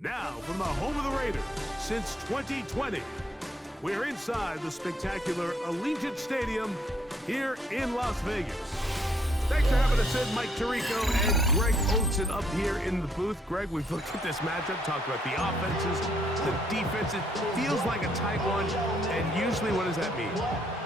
Now, from the home of the Raiders since 2020, we're inside the spectacular Allegiant Stadium here in Las Vegas. Thanks for having us in, Mike Tirico and Greg Olsen up here in the booth. Greg, we've looked at this matchup, talked about the offenses, the defenses. Feels like a tight one, and usually what does that mean?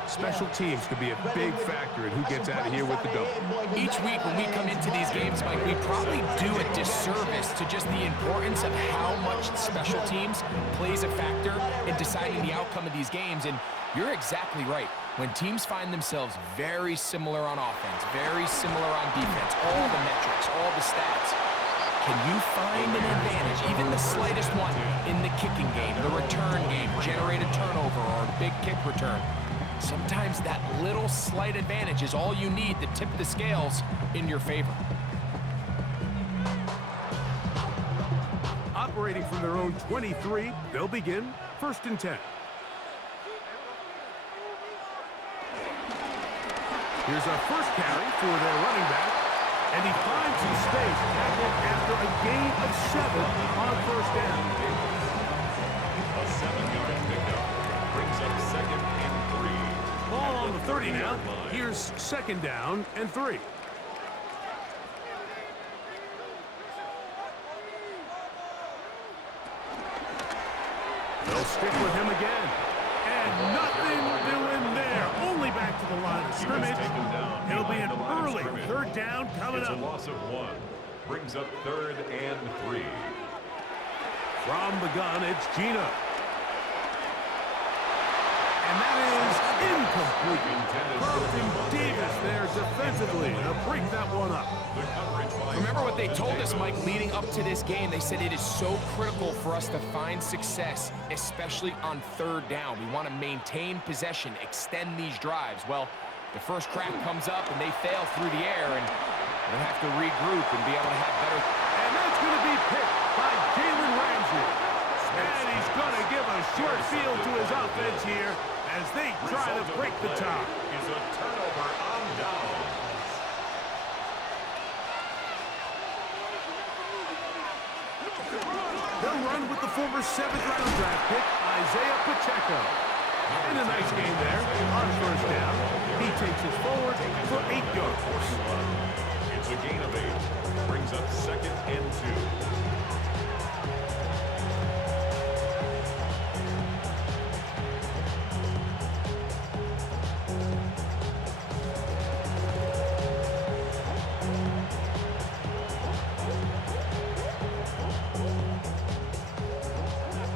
Special teams could be a big factor in who gets out of here with the double. Each week when we come into these games, Mike, we probably do a disservice to just the importance of how much special teams plays a factor in deciding the outcome of these games. And you're exactly right. When teams find themselves very similar on offense, very similar on defense, all the metrics, all the stats, can you find an advantage, even the slightest one, in the kicking game, the return game, generate a turnover or a big kick return? Sometimes that little slight advantage is all you need to tip the scales in your favor. Operating from their own 23, they'll begin 1st and 10. Here's our first carry for their running back, and he finds some space tackled after a gain of 7 on 1st down. A 7-yard pickup brings up 2nd and 3. Ball on the 30 now. Here's 2nd down and 3. They'll stick with him again. And nothing doing there. Only back to the line of scrimmage. It'll be an early 3rd down coming up. It's a loss of 1. Brings up 3rd and 3. From the gun, it's Gino. And that is incomplete. Carlton Davis there defensively to break that one up. Remember what they told us, Mike, leading up to this game. They said it is so critical for us to find success, especially on 3rd down. We want to maintain possession, extend these drives. Well, the first crack comes up and they fail through the air, and they'll have to regroup and be able to have better. And that's going to be picked by Jalen Ramsey. And he's going to give a short field to his offense here as they try to break the top. Is a turnover on downs. They'll run with the former 7th-round draft pick, Isaiah Pacheco. And a nice game there on 1st down. He takes it forward for 8 yards. It's a gain of 8. Brings up 2nd and 2.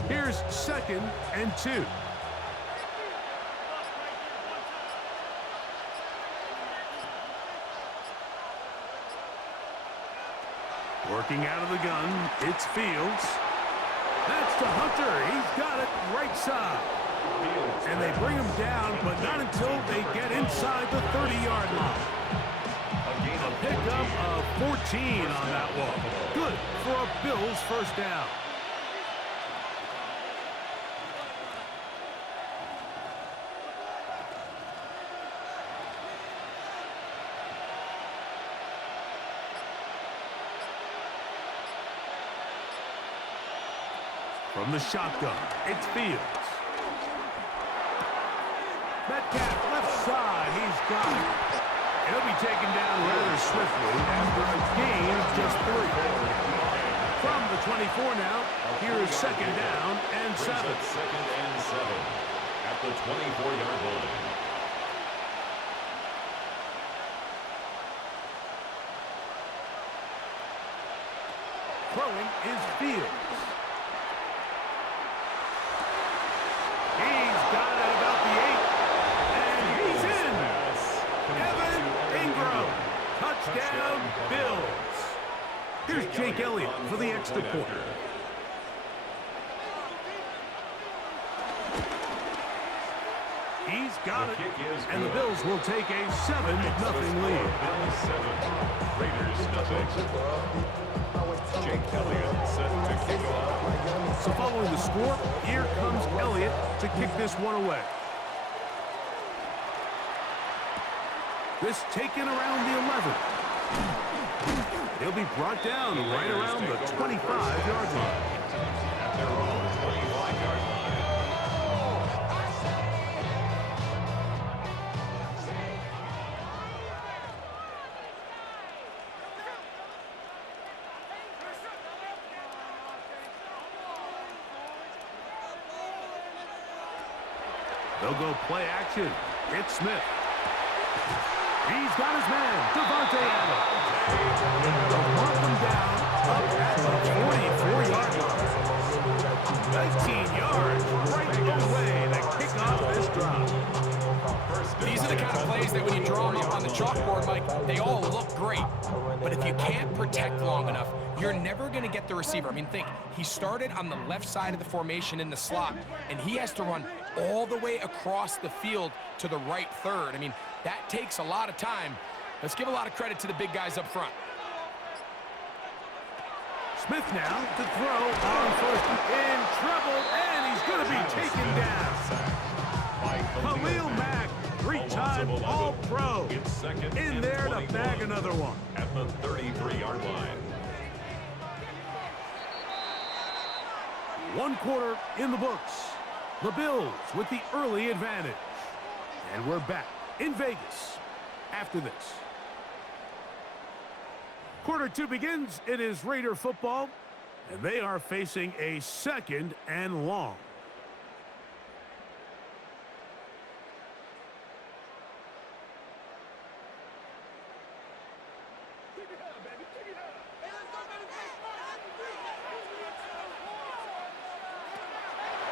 Here's 2nd and 2. Working out of the gun, it's Fields. That's to Hunter. He's got it right side. And they bring him down, but not until they get inside the 30-yard line. A pickup of 14 on that one. Good for a Bills 1st down. From the shotgun, it's Fields. Metcalf, left side, he's got it. He'll be taken down rather swiftly after a gain of just 3. From the 24 now, here is 2nd down and 7. 2nd and 7 at the 24-yard line. Throwing is Fields. He's got it about the 8. And he's in. Evan Ingram. Touchdown, Bills. Here's Jake Elliott for the extra point. He's got it. And the Bills will take a 7-0 lead. Bills 7, Raiders nothing. Jake Elliott set to kick off. So following the score, here comes Elliott to kick this one away. This taken around the 11. He'll be brought down right around the 25-yard line. their own 25-yard line. They'll go play action. It's Smith. He's got his man, Davante Adams. They'll mark him down up at the 44-yard line. 19 yards right away to kick off this drive. These are the kind of plays that when you draw them up on the chalkboard, Mike, they all look great. But if you can't protect long enough, you're never going to get the receiver. I mean, think, he started on the left side of the formation in the slot, and he has to run all the way across the field to the right third. I mean, that takes a lot of time. Let's give a lot of credit to the big guys up front. Smith now to throw on first. In trouble, and he's going to be taken down. Khalil Mack, three-time All-Pro, in there to bag another one. At the 33-yard line. 1 quarter in the books. The Bills with the early advantage. And we're back in Vegas after this. Quarter 2 begins. It is Raider football, and they are facing a 2nd and long.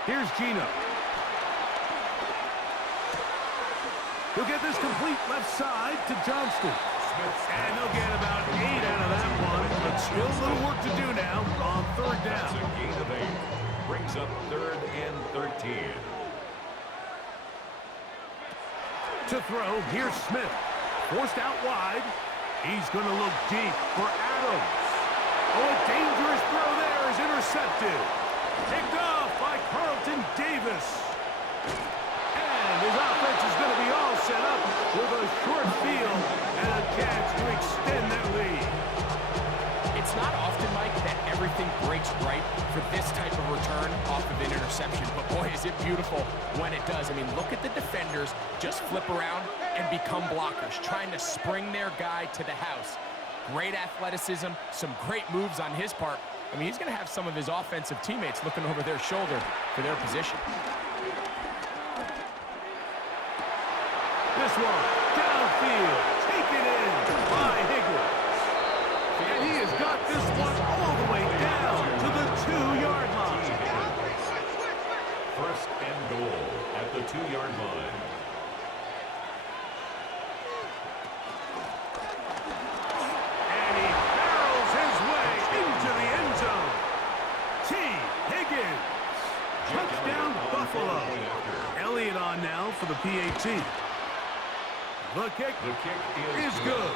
Here's Geno. He'll get this complete left side to Johnston. And they'll get about 8 out of that one, but still a little work to do now on 3rd down. That's a gain of 8. Brings up 3rd and 13. To throw, here's Smith. Forced out wide. He's going to look deep for Adams. Oh, a dangerous throw there is intercepted. Picked off by Carlton Davis. And his offense is going to be all set up with a short field and a chance to extend that lead. It's not often, Mike, that everything breaks right for this type of return off of an interception. But boy, is it beautiful when it does. I mean, look at the defenders just flip around and become blockers, trying to spring their guy to the house. Great athleticism, some great moves on his part. I mean, he's going to have some of his offensive teammates looking over their shoulder for their position. This one, downfield, taken in by Higgins. And he has got this one all the way down to the 2-yard line. 1st and goal at the 2-yard line. And he barrels his way into the end zone. T. Higgins. Touchdown, Buffalo. Elliott on now for the PAT. The kick is good.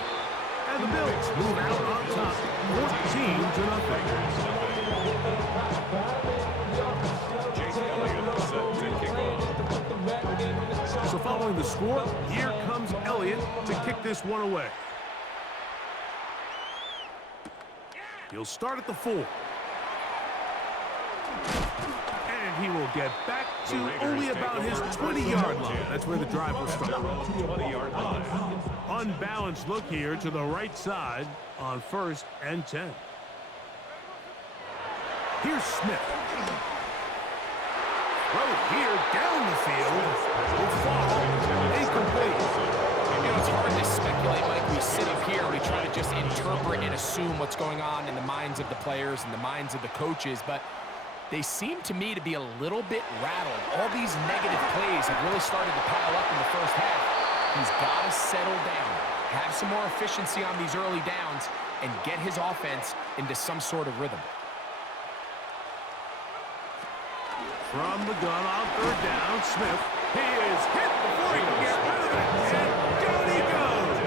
And the Bills move out on top, 14-0. Jake Elliott set to kick off. So following the score, here comes Elliott to kick this one away. He'll start at the 4. And he will get back to only about his 20-yard line. That's where the drive will start. 20-yard line. Unbalanced look here to the right side on 1st and 10. Here's Smith. Throw here down the field. Will fall incomplete. You know, it's hard to speculate, Mike. We sit up here and we try to just interpret and assume what's going on in the minds of the players and the minds of the coaches, but they seem to me to be a little bit rattled. All these negative plays have really started to pile up in the first half. He's got to settle down, have some more efficiency on these early downs, and get his offense into some sort of rhythm. From the gun on 3rd down, Smith. He is hit before he can get rid of it. And down he goes.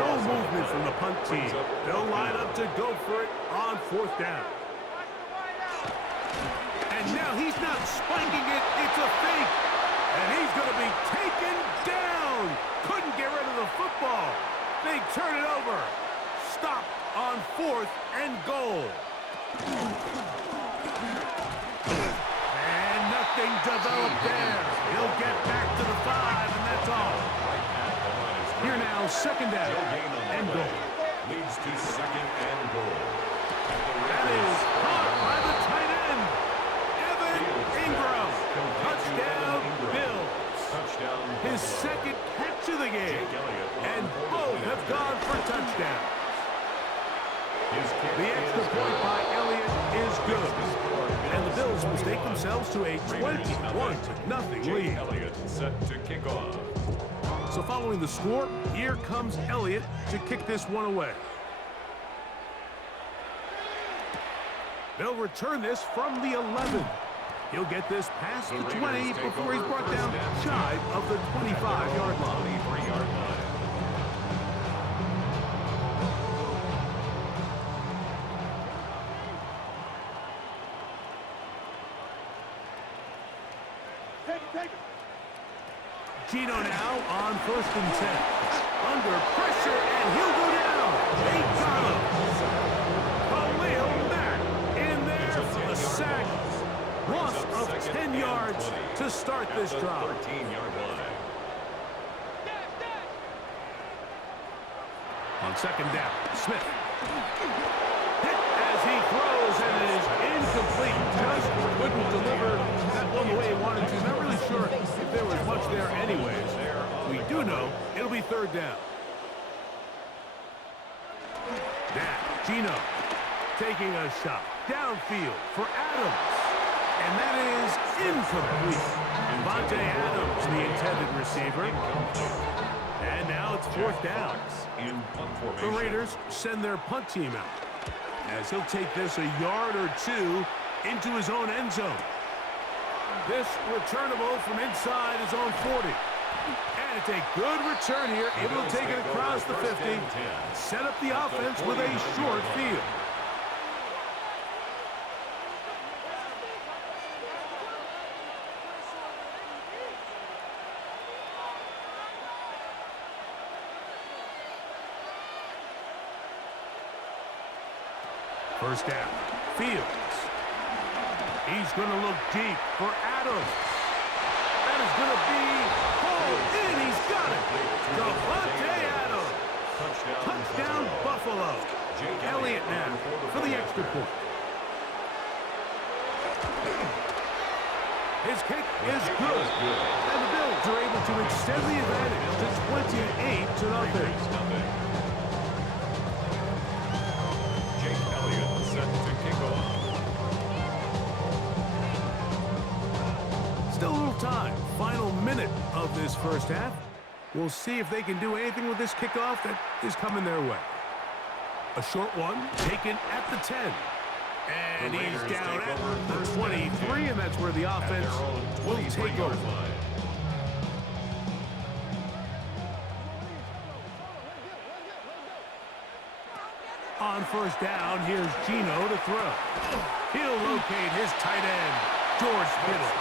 No movement from the punt team. They'll line up to go for it on 4th down. And now he's not spiking it. It's a fake. And he's going to be taken down. Couldn't get rid of the football. They turn it over. Stop on 4th and goal. Nothing developed there. He'll get back to the 5, and that's all. Here now, second down and goal. Leads to second and goal. That is caught by the tight end, Evan Ingram. Touchdown, Bills. His second catch of the game, and both have gone for touchdowns. The extra point by Elliott is good, and the Bills mistake themselves to a 21-0 lead. Elliott set to kick off. So following the score, here comes Elliott to kick this one away. They'll return this from the 11. He'll get this past the 20 before he's brought down shy of the 25-yard line. 23-yard line. Gino now on 1st and 10. Under pressure, and he'll go down. They got him. Khalil Mack in there for the sack. Loss of 10 yards to start this drive. 13-yard line. On second down, Smith. Hit as he throws, and it is incomplete. Just couldn't deliver that one the way he wanted to. Not really sure if there was much there anyways. We do know it'll be third down. Now, Gino taking a shot downfield for Adams. And that is incomplete. Devontae Adams, the intended receiver. And now it's fourth down. The Raiders send their punt team out, as he'll take this a yard or two into his own end zone. This returnable from inside his own 40. And it's a good return here, able to take it across the 50, set up the offense with a short field. First down, Fields. He's going to look deep for Adams. That is going to be pulled in. He's got it. Devontae Adams. Touchdown, Buffalo. Elliott now for the extra point. His kick is good. And the Bills are able to extend the advantage to 28-0. Still a little time. Final minute of this first half. We'll see if they can do anything with this kickoff that is coming their way. A short one taken at the 10. And he's down at the 23, and that's where the offense will take over. On first down, here's Gino to throw. He'll locate his tight end, George Kittle.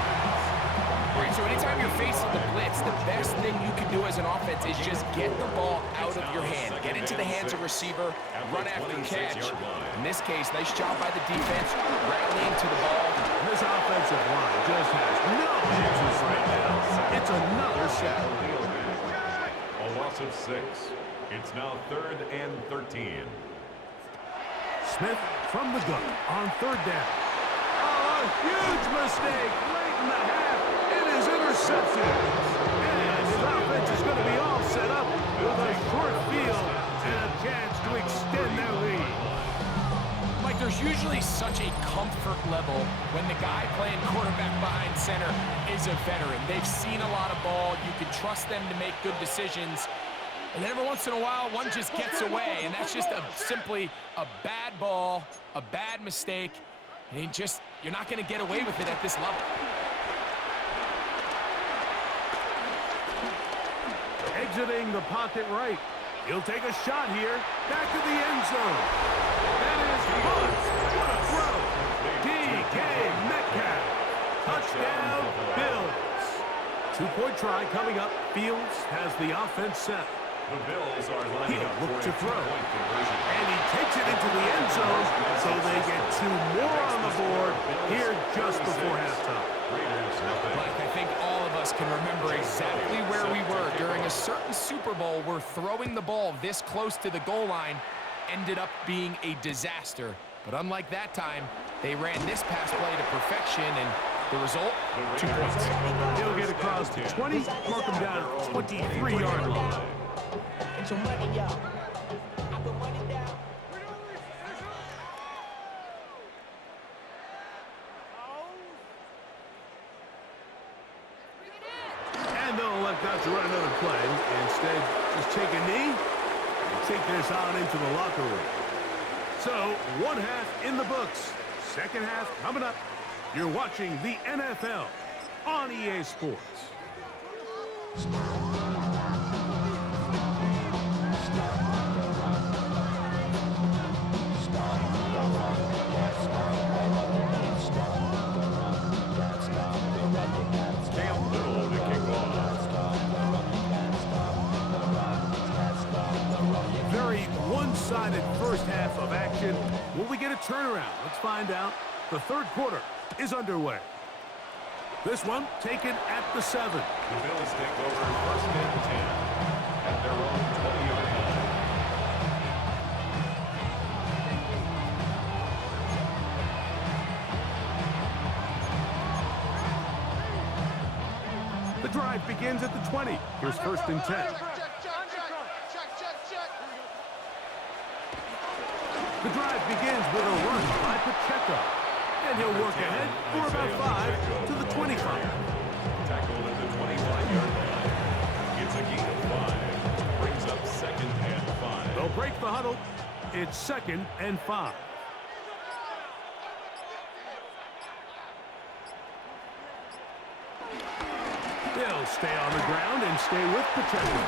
All right, so anytime you're facing the blitz, the best thing you can do as an offense is just get the ball out of your hand. Get into the hands of receiver, run after the catch. In this case, nice job by the defense, rallying to the ball. This offensive line just has no answers right now. It's another sack. A loss of 6. It's now 3rd and 13. Smith from the gun on third down. Oh, a huge mistake late in the half. It is intercepted. And his offense is going to be all set up with a short field and a chance to extend their lead. Mike, there's usually such a comfort level when the guy playing quarterback behind center is a veteran. They've seen a lot of ball. You can trust them to make good decisions. And every once in a while, one just gets away, and that's just simply a bad ball, a bad mistake, and you're not going to get away with it at this level. Exiting the pocket right. He'll take a shot here. Back to the end zone. That is Bugs. What a throw. DK Metcalf. Touchdown, Bills. Two-point try coming up. Fields has the offense set. The Bills are lining up He'll look to for a throw. two-point conversion. And he takes it into the end zone, so they get 2 more on the board here just before halftime. Raiders, nothing. Mike, I think all of us can remember exactly where we were during a certain Super Bowl where throwing the ball this close to the goal line ended up being a disaster. But unlike that time, they ran this pass play to perfection, and the result, 2 points. He'll get across to 20, mark him down at the 23-yard line. And they'll elect not to run another play. Instead, just take a knee and take this on into the locker room. So, one half in the books. Second half coming up. You're watching the NFL on EA Sports. Cam Little to kick off. Very one-sided first half of action. Will we get a turnaround? Let's find out. The third quarter is underway. This one taken at the 7. The Bills take over first and 10 at their own 20-yard line. The drive begins at the 20. Here's first and 10. The drive begins with a run by Pacheco. And he'll work ahead for about 5 to the 25. Tackled at the 25-yard line. It's a gain of 5. Brings up second and 5. They'll break the huddle. It's second and 5. They'll stay on the ground and stay with Pacheco.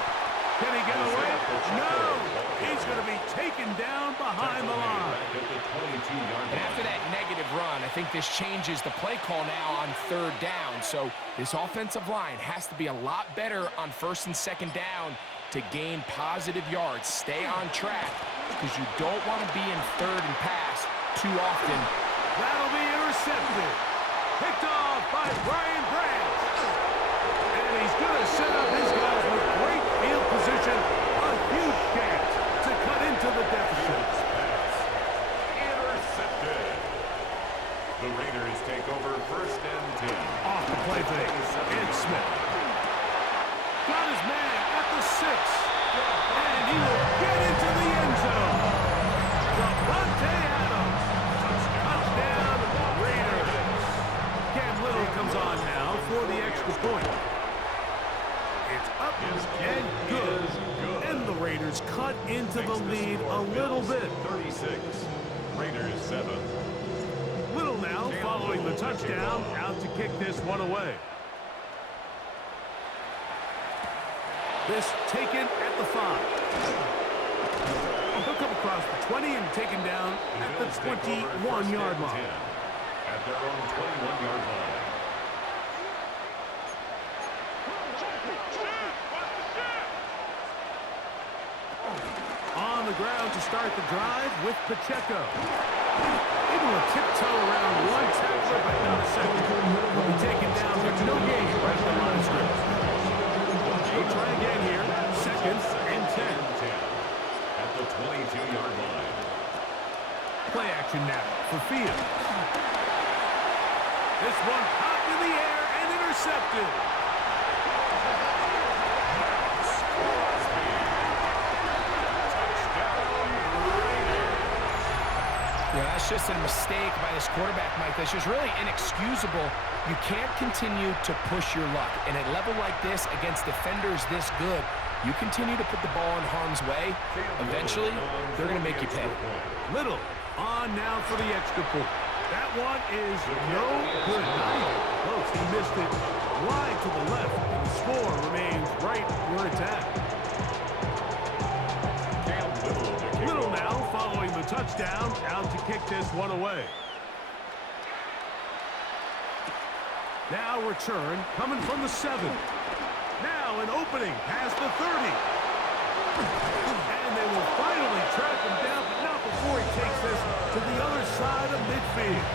Can he get away? No! He's going to be taken down behind the line. And after that negative run, I think this changes the play call now on third down. So this offensive line has to be a lot better on first and second down to gain positive yards. Stay on track because you don't want to be in third and pass too often. That'll be intercepted. Picked off by Brian Branch. And he's going to set up his guys with great field position. A huge chance to cut into the deficit. Intercepted. The Raiders take over first and 10. Off the play fake. And Smith. Got his man at the 6. And he will get into the end zone. Davante Adams. Touchdown, Raiders. Cam Little comes on now for the extra point. It's up and good. And the Raiders cut into the lead a little bit. 36. Raiders 7. Little now following the touchdown, out to kick this one away. This taken at the 5. He'll come across the 20 and taken down at the 21-yard line. At their own 21-yard line. On the ground to start the drive with Pacheco. Able to tiptoe around one tackler, but not a second. Will be taken down with no gain right at the line of scrimmage. He'll try again here. Second and 10. At the 22-yard line. Play action now for Fields. This one popped in the air and intercepted. Yeah, that's just a mistake by this quarterback, Mike. That's just really inexcusable. You can't continue to push your luck. And at a level like this, against defenders this good, you continue to put the ball in harm's way, eventually, they're going to make you pay. Little on now for the extra point. That one is no good. Not even close. He missed it wide to the left. And the score remains right where it's at. Little now following the touchdown, out to kick this one away. Now return coming from the 7. Now an opening past the 30. And they will finally track him down, but not before he takes this to the other side of midfield.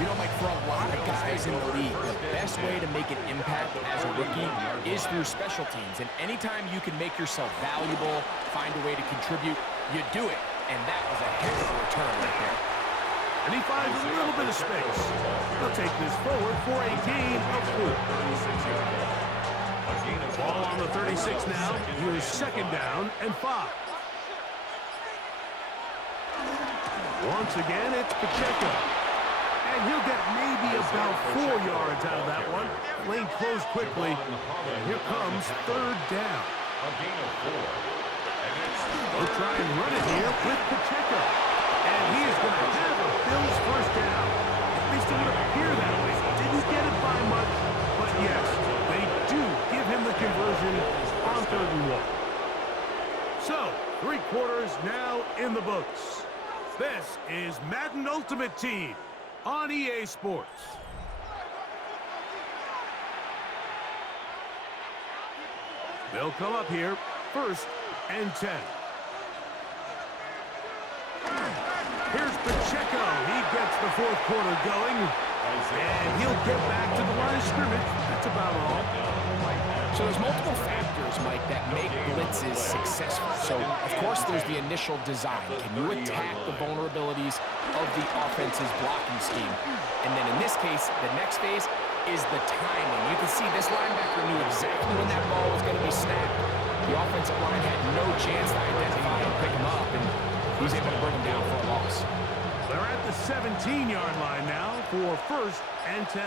You know, Mike, for a lot of guys in the league, the best way to make an impact as a rookie is through special teams. And anytime you can make yourself valuable, find a way to contribute, you do it. And that was a heck of a return right there. And he finds a little bit of space. He'll take this forward for a gain of 4. Ball on the 36 now. Here's second down and 5. Once again, it's Pacheco. And he'll get maybe about 4 yards out of that one. Lane closed quickly. And here comes third down. A gain of 4. They'll try and run it here with Pacheco. And he is going to have a Bills first down. At least it would appear that way. Didn't get it by much, but yes, they do give him the conversion on third and 1. So, 3 quarters now in the books. This is Madden Ultimate Team on EA Sports. They'll come up here, first and 10. Here's Pacheco. He gets the fourth quarter going, and he'll get back to the line of scrimmage. That's about all. So there's multiple factors, Mike, that make blitzes successful. So, of course, there's the initial design. Can you attack the vulnerabilities of the offense's blocking scheme? And then in this case, the next phase is the timing. You can see this linebacker knew exactly when that ball was going to be snapped. The offensive line had no chance to identify and pick him up, and he was able to bring him down for a loss. They're at the 17-yard line now for first and 10.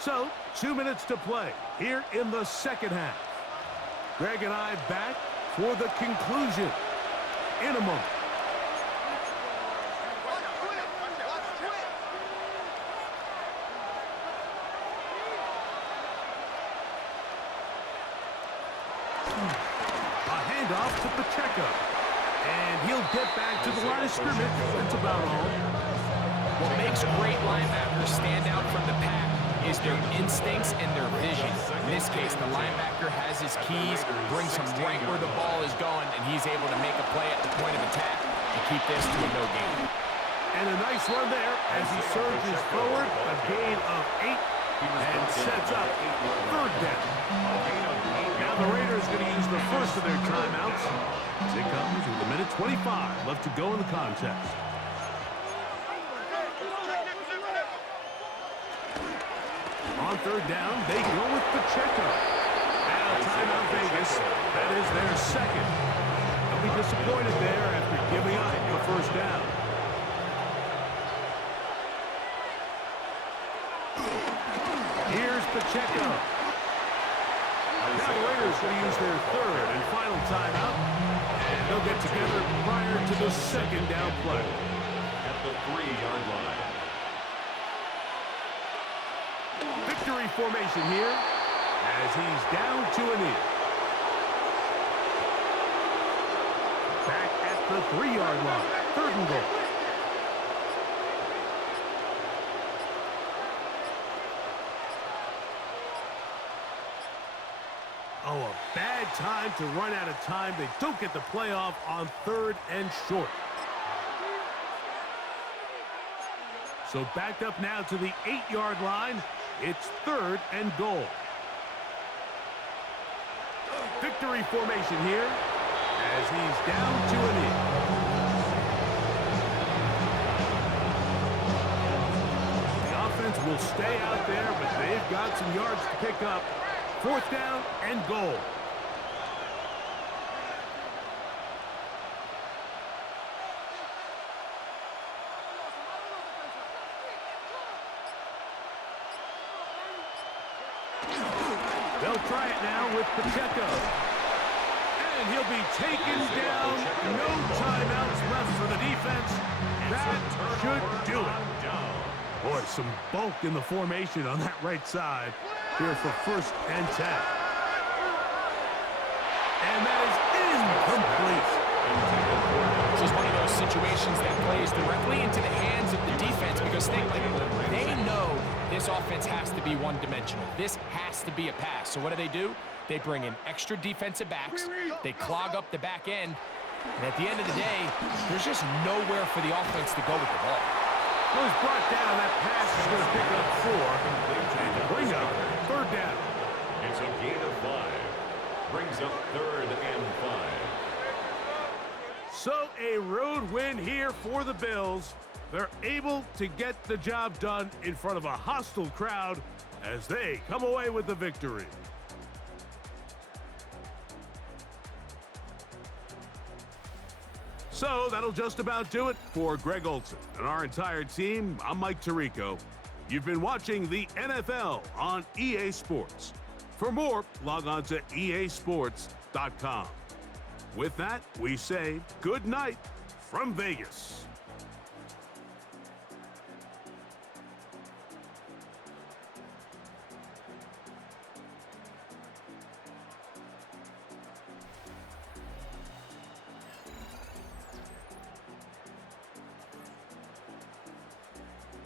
So, 2 minutes to play here in the second half. Greg and I back for the conclusion in a moment. A handoff to Pacheco. And he'll get back to the line of scrimmage. That's about all. What makes great linebackers stand out from the pack is their instincts and their vision. In this case, the linebacker has his keys, brings him right where the ball is going, and he's able to make a play at the point of attack and keep this to a no gain. And a nice run there as he surges forward, a gain of 8, and sets up third down. Now the Raiders going to use the first of their timeouts. As it comes with a minute 25 left to go in the contest. On third down, they go with Pacheco. Now timeout Vegas. That is their second. They'll be disappointed there after giving up the first down. Here's Pacheco. Now the Raiders going to use their third and final timeout. And they'll get together prior to the second down play. At the 3-yard line. Victory formation here as he's down to a knee. Back at the 3-yard line. Third and goal. Oh, a bad time to run out of time. They don't get the playoff on third and short. So backed up now to the 8-yard line. It's third and goal. Victory formation here as he's down to a knee. The offense will stay out there, but they've got some yards to pick up. Fourth down and goal. They'll try it now with Pacheco. And he'll be taken down. No timeouts left for the defense. That should do it. Boy, some bulk in the formation on that right side here for first and 10. And that is incomplete. This is one of those situations that plays directly into the hands of the defense because they know this offense has to be one-dimensional. This has to be a pass. So what do? They bring in extra defensive backs. They clog up the back end, And at the end of the day, there's just nowhere for the offense to go with the ball. Well, he's brought down. That pass is going to pick up 4 and bring up 3rd down. It's a gain of 5. Brings up 3rd and 5. So a road win here for the Bills. They're able to get the job done in front of a hostile crowd as they come away with the victory. So that'll just about do it for Greg Olsen and our entire team. I'm Mike Tirico. You've been watching the NFL on EA Sports. For more, log on to easports.com. With that, we say good night from Vegas.